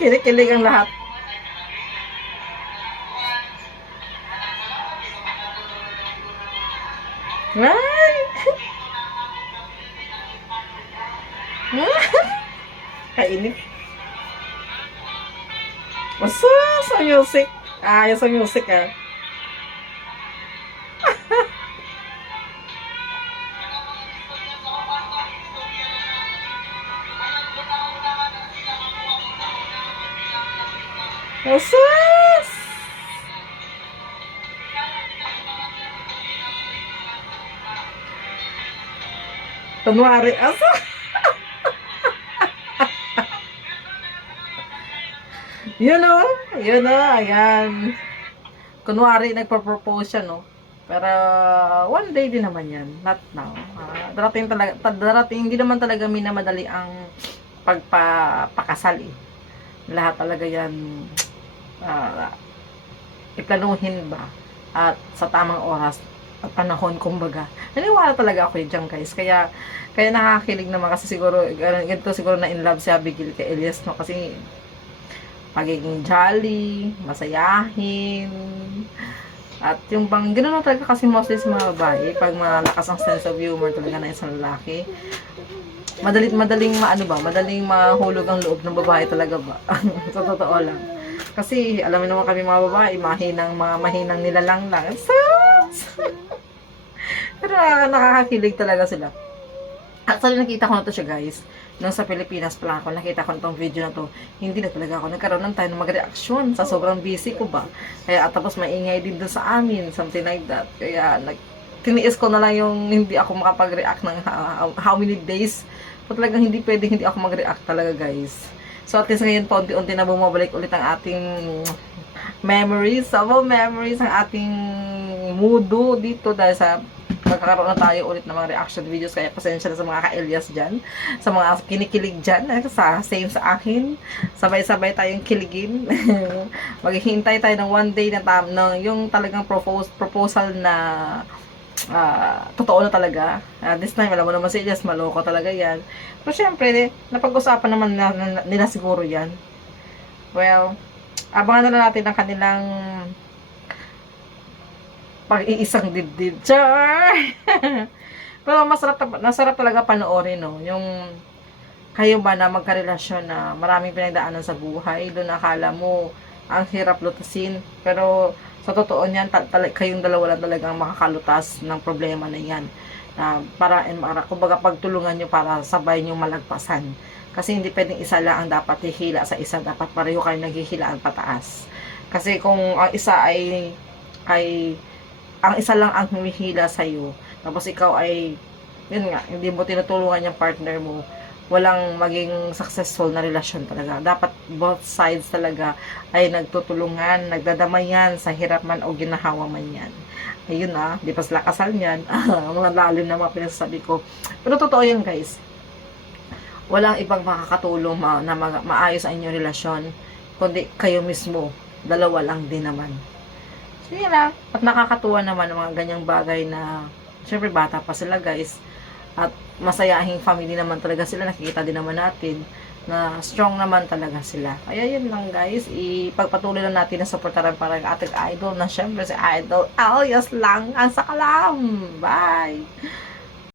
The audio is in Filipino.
Kinikilig ang lahat. Ay! Kainit. Basta sa music. Ah, yung sa music ah. Basta! Kunwari, asa? yun o, yun o, ayan. Kunwari, nagpa-propose siya, no? Pero, one day din naman yan. Not now. Ah, darating talaga, ta- darating, hindi naman talaga minamadali ang pagpapakasal eh. Lahat talaga yan, ah, iplanuhin ba? At sa tamang oras, at panahon, kumbaga. Naniwala talaga ako dyan, guys. Kaya, kaya nakakakilig naman kasi siguro, ganito siguro na in love si Abigail kay Elias, no? Kasi, pagiging jolly, masayahin, at yung bang, gano'n na talaga kasi mostly sa mga babae, pag malakas ang sense of humor talaga ng isang lalaki, madaling, madaling maano ba, madaling mahulog ang loob ng babae talaga ba? sa totoo lang. Kasi, alam mo naman kami mga babae, mahinang, mga mahinang nilalang lang. Pero ah, nakakakilig talaga sila. Actually, nakita ko na to siya, guys. Nung sa Pilipinas pa lang ako, nakita ko na tong video na to. Hindi na talaga ako nagkaroon ng time na mag-reaction sa sobrang busy ko ba. Kaya at tapos maingay din doon sa amin, something like that. Kaya nag, tiniis ko na lang yung hindi ako makapag-react ng ah, how many days. So talagang hindi pwedeng hindi ako mag-react talaga, guys. So at least ngayon pa unti-unti na bumabalik ulit ang ating memories, some memories ang ating mudo dito dahil sa magkakaroon na tayo ulit ng mga reaction videos. Kaya pasensya na sa mga ka-Elias dyan sa mga kinikilig dyan eh, sa same sa akin. Sabay-sabay tayong kiligin. Maghihintay tayo ng one day na tam ng yung talagang propose, proposal na ah, totoo na talaga Ah, this time alam mo naman si Elias maloko talaga yan pero syempre napag-usapan naman na, na- nila siguro yan well abangan na natin ang kanilang pag-iisang dibdib. Char! Pero masarap, nasarap talaga panoorin, no? Yung kayo ba na magkarelasyon na maraming pinagdaanan sa buhay, doon akala mo ang hirap lutasin. Pero sa totoo niyan, ta- kayong dalawa lang talagang makakalutas ng problema na yan. Na para, para, kumbaga pagtulungan nyo para sabay nyo malagpasan. Kasi hindi pwedeng isa lang ang dapat hihila sa isa, dapat pareho kayo naghihilaan pataas. Kasi kung ang isa ay ay ang isa lang ang humihila sa iyo tapos ikaw ay yun nga hindi mo tinutulungan yung partner mo walang maging successful na relasyon talaga. Dapat both sides talaga ay nagtutulungan nagdadamayan sa hirap man o ginahawa man yan. Ayun ah di pa sila kasal niyan? Mga lalim na mga pinasasabi ko. Pero totoo yun guys. Walang ibang makakatulong ma- na ma- maayos ang inyong relasyon kundi kayo mismo. Dalawa lang din naman. So, yun lang. At nakakatuwa naman ang mga ganyang bagay na, syempre bata pa sila guys. At masayahing family naman talaga sila. Nakikita din naman natin na strong naman talaga sila. Kaya yun lang guys. Ipagpatuloy lang natin na supportaran para ang ating idol na syempre si Idol alias lang ang sakalam. Bye!